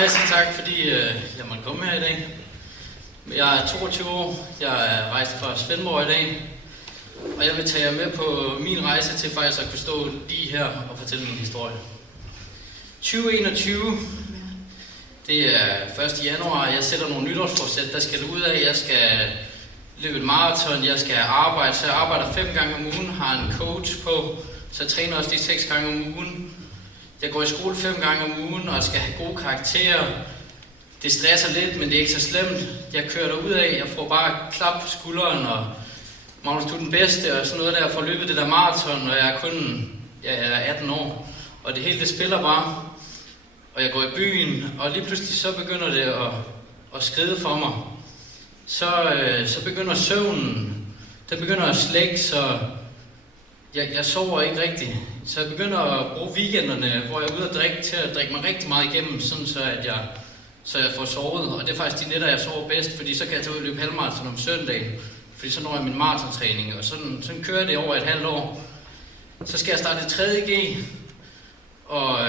masse tak, fordi jeg måtte komme her i dag. Jeg er 22 år, jeg er rejst fra Svendborg i dag, og jeg vil tage jer med på min rejse til faktisk at kunne stå lige her og fortælle min historie. 2021, det er 1. januar, jeg sætter nogle nytårsforsæt, der skal ud af. Jeg skal løbe et maraton, jeg skal arbejde, så jeg arbejder 5 gange om ugen, har en coach på, så jeg træner også de 6 gange om ugen. Jeg går i skole 5 gange om ugen og skal have gode karakterer. Det stresser lidt, men det er ikke så slemt. Jeg kører derud af, jeg får bare klap på skulderen, og Magnus, du er den bedste, og sådan noget der, for løbet det der maraton, og jeg er kun jeg er 18 år. Og det hele det spiller bare, og jeg går i byen, og lige pludselig så begynder det at skride for mig. Så begynder søvnen, den begynder at slække, så jeg sover ikke rigtigt. Så jeg begynder at bruge weekenderne, hvor jeg er ude at drikke, til at drikke mig rigtig meget igennem, sådan så jeg får sovet. Og det er faktisk de nætter, jeg sover bedst, fordi så kan jeg tage ud og løbe halvmaraton om søndagen. Fordi så når jeg min maratontræning, og sådan kører det over et halvt år. Så skal jeg starte i 3.G, og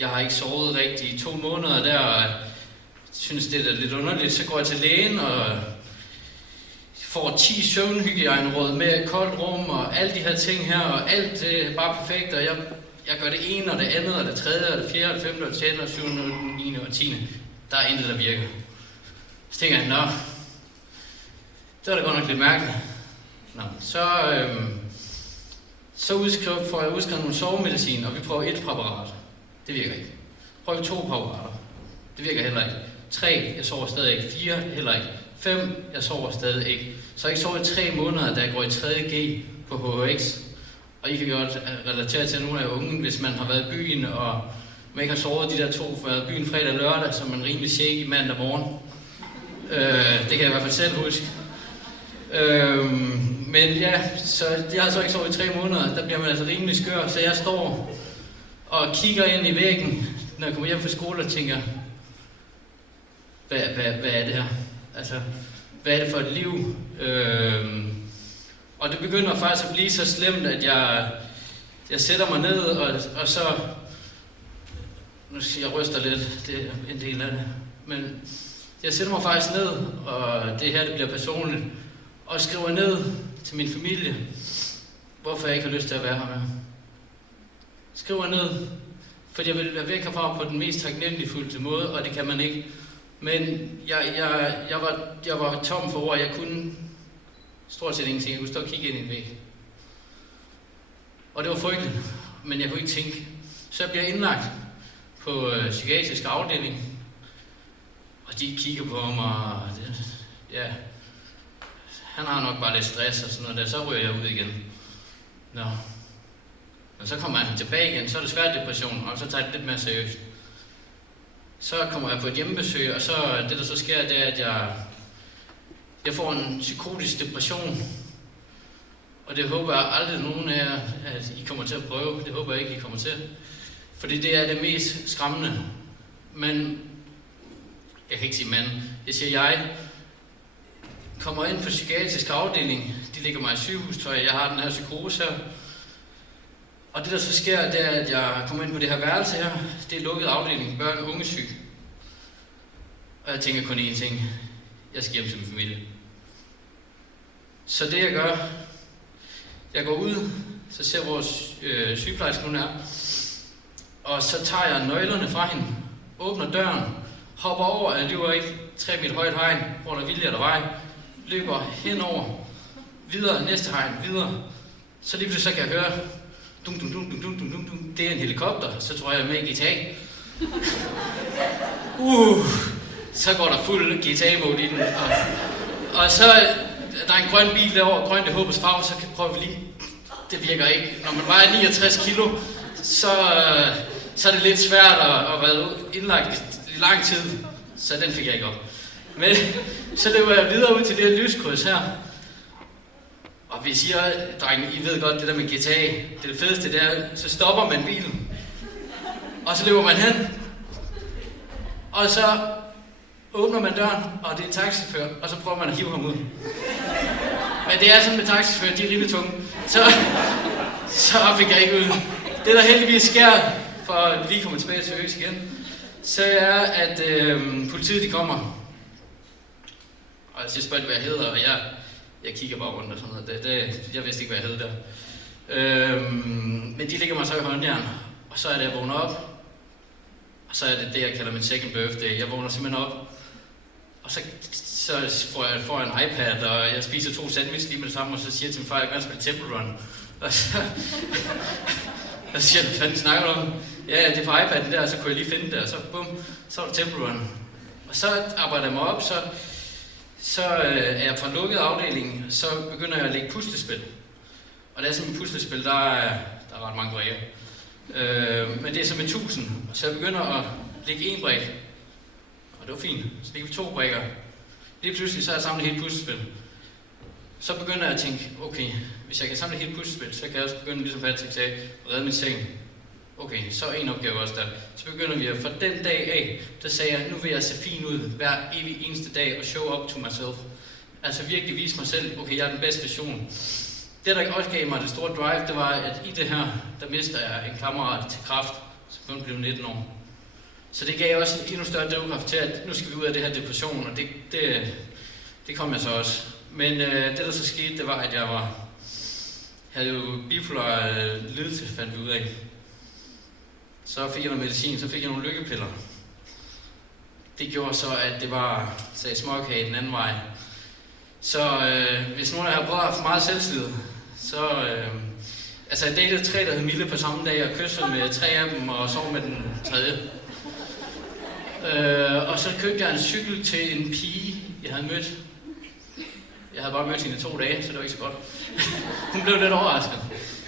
jeg har ikke sovet rigtigt i 2 måneder der, og jeg synes, det er lidt underligt. Så går jeg til lægen, og får 10 søvnhygiejneråd med koldt rum, og alle de her ting her, og alt det er bare perfekt, og jeg gør det ene, og det andet, og det tredje, og det fjerde, og det femte, og det sjette, og 7., og 9. og 10. Der er intet, der virker. Så tænker jeg, nå, det var da godt nok lidt mærkeligt. Nå, så får jeg udskrevet nogle sovemedicin, og vi prøver 1 præparat. Det virker ikke. Prøver 2 præparater. Det virker heller ikke. 3, jeg sover stadig ikke. 4, heller ikke. 5, jeg sover stadig ikke. Så jeg ikke sovet i 3 måneder, da jeg går i 3.G på HHX. Og I kan godt relatere til nogle af unge, hvis man har været i byen, og man ikke har sovet de der 2, været i byen fredag og lørdag, så man rimelig shaky mandag morgen. Det kan jeg i hvert fald selv huske. Men ja, så jeg har så ikke sovet i 3 måneder, der bliver man altså rimelig skør, så jeg står og kigger ind i væggen, når jeg kommer hjem fra skole og tænker, hvad er det her? Altså, hvad er det for et liv? Og det begynder faktisk at blive så slemt, at jeg sætter mig ned, og så, nu siger jeg ryster lidt, det er en del af det, men jeg sætter mig faktisk ned, og det her det bliver personligt, og skriver ned til min familie, hvorfor jeg ikke har lyst til at være her med. Skriver ned, fordi jeg vil være væk herfra på den mest taknemmeligfulde måde, og det kan man ikke. Men jeg var tom for ord, jeg kunne stort set ingenting. Jeg kunne stå og kigge ind i en væg. Og det var frygteligt, men jeg kunne ikke tænke. Så jeg bliver indlagt på psykiatrisk afdeling, og de kigger på mig, og ja, han har nok bare lidt stress og sådan noget der, så ryger jeg ud igen. Nå. Og så kommer han tilbage igen, så er det svært depression, og så tager det lidt mere seriøst. Så kommer jeg på et hjemmebesøg, og så det der så sker, det er, at jeg får en psykotisk depression. Og det håber jeg aldrig nogen af jer, at I kommer til at prøve. Det håber jeg ikke, I kommer til. Fordi det er det mest skræmmende. Men, jeg kan ikke sige mand, jeg siger jeg, kommer ind på psykiatrisk afdeling. De lægger mig i sygehustøj, jeg har den her psykose her. Og det der så sker, det er, at jeg kommer ind på det her værelse her. Det er lukket afdeling, børn og unge syg. Og jeg tænker kun én ting. Jeg skal hjem til min familie. Så det jeg gør, jeg går ud, så ser vores sygeplejerske, hun er. Og så tager jeg nøglerne fra hende, åbner døren, hopper over, jeg løber ikke 3 meter højt hegn, hvor der vilje der vej, løber henover, videre, næste hegn, videre. Så lige pludselig så kan jeg høre, dum, dum, dum, dum, dum, dum, dum. Det er en helikopter, så tror jeg med i GTA. Så går der fuld GTA-mode i den. Og så der er en grøn bil derovre, grøn det håbes farve, så prøver vi lige. Det virker ikke. Når man vejer 69 kilo, så er det lidt svært at være indlagt i lang tid. Så den fik jeg ikke op. Men så løber jeg videre ud til det her lyskryds her. Og vi siger, drenge, I ved godt, det der med GTA, det fedeste det er, så stopper man bilen. Og så løber man hen. Og så åbner man døren, og det er en taxichauffør, og så prøver man at hive ham ud. Men det er sådan med taxichauffører, de er rimelig tunge. Så fik jeg ikke ud. Det der heldigvis sker, for at lige komme tilbage til Øs igen, så er, at politiet de kommer. Og jeg spørger, hvad jeg hedder, og jeg kigger bare rundt og sådan noget. Jeg vidste ikke, hvad jeg hed der. Men de ligger mig så i håndjern, og så er det, jeg vågner op. Og så er det, jeg kalder min second birthday. Jeg vågner simpelthen op, og så får jeg en iPad, og jeg spiser 2 sandwich lige med det samme, og så siger jeg til min far, at jeg gerne spille Temple Run. Og så siger jeg, hvad fanden snakker du om? Ja, det er på iPad'en der, og så kunne jeg lige finde det, og så bum, så var det Temple Run. Og så arbejder jeg mig op, så er jeg på en lukket afdeling, så begynder jeg at lægge puslespil. Og det er som et puslespil, der er ret mange brikker. Men det er som 1000, så jeg begynder at lægge 1 brik. Og det var fint, så lægger vi 2 brikker. Lige pludselig så er jeg samlet hele puslespil. Så begynder jeg at tænke, okay, hvis jeg kan samle hele puslespil, så kan jeg også begynde, ligesom Patrick sagde, at redde min seng. Okay, så er en opgave også der. Så begynder vi at fra den dag af, der sagde jeg, nu vil jeg se fin ud hver evig eneste dag og show up to myself. Altså virkelig vise mig selv, okay, jeg er den bedste version. Det, der også gav mig det store drive, det var, at i det her, der mister jeg en kammerat til kræft, som kun blev 19 år. Så det gav også en endnu større drivkraft til, at nu skal vi ud af det her depression, og det kom jeg så også. Men det, der så skete, det var, at jeg havde jo bipolar lidelse, fandt vi ud af. Så fik jeg noget medicin, så fik jeg nogle lykkepiller. Det gjorde så, at det var sagde småkage den anden vej. Så hvis nogen af jer har prøvet at have for meget selvslid, så... altså jeg datede 3, der hed Mille på samme dag, og kyssede med 3 af dem, og sov med den 3. Og så købte jeg en cykel til en pige, jeg havde mødt. Jeg havde bare mødt hende i 2 dage, så det var ikke så godt. Hun blev lidt overrasket.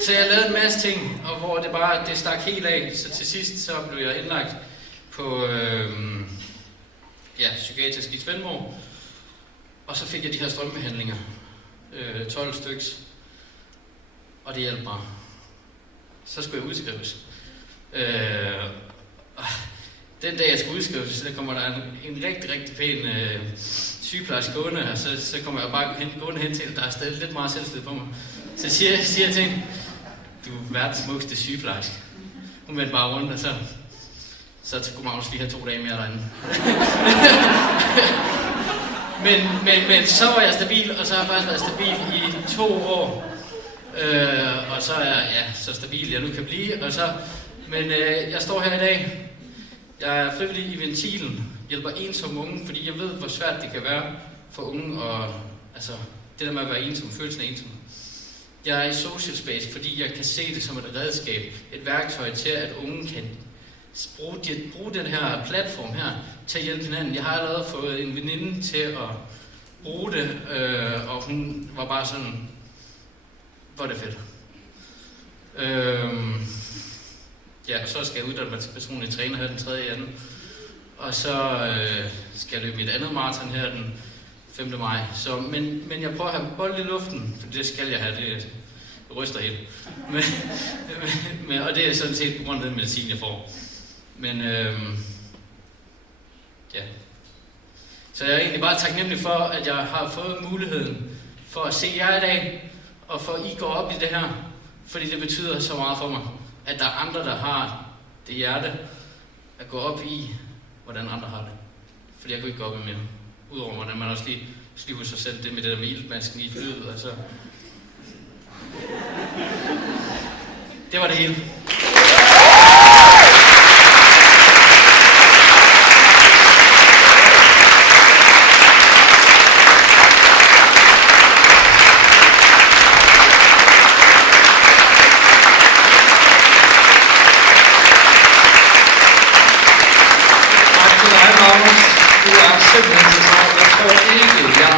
Så jeg lavede en masse ting, og hvor det stak helt af, så til sidst så blev jeg indlagt på psykiatrisk i Svendborg. Og så fik jeg de her strømbehandlinger, 12 styks, og det hjalp mig. Så skulle jeg udskrives. Den dag jeg skulle udskrives, så kommer der en rigtig, rigtig pæn sygeplejerske gående, og så kommer jeg bare gående hen til, at der er stadig lidt meget selvslid på mig. Så siger jeg til hende, du er verdens smukkeste sygeplejerske. Hun vendte bare rundt, og så kunne Magnus lige have 2 dage mere derinde. Men så var jeg stabil, og så har jeg faktisk været stabil i 2 år. Og så er jeg så stabil jeg nu kan blive. Men jeg står her i dag. Jeg er frivillig i Ventilen, hjælper ensomme unge, fordi jeg ved, hvor svært det kan være for unge, og altså det der med at være ensom, følelsen af ensom. Jeg er i social space, fordi jeg kan se det som et redskab, et værktøj til, at unge kan bruge den her platform her til at hjælpe hinanden. Jeg har allerede fået en veninde til at bruge det, og hun var bare sådan, hvor er det fedt. Så skal jeg uddanne mig til personlig træner her den 3.2. Og så skal jeg løbe mit andet maraton her den 5. maj. Men jeg prøver at have bold i luften, for det skal jeg have, det ryster helt. Og det er sådan set på grund af den medicin, jeg får. Men Så jeg er egentlig bare taknemmelig for, at jeg har fået muligheden for at se jer i dag, og for at I går op i det her, fordi det betyder så meget for mig, at der er andre, der har det hjerte, at gå op i, hvordan andre har det. Fordi jeg kunne ikke gå op i mere. Udover hvordan man også lige husker sig selv, det med det der med iltmasken i flyet, altså. Det var det hele. Du er simpelthen så sej. Jeg tror ikke, jeg har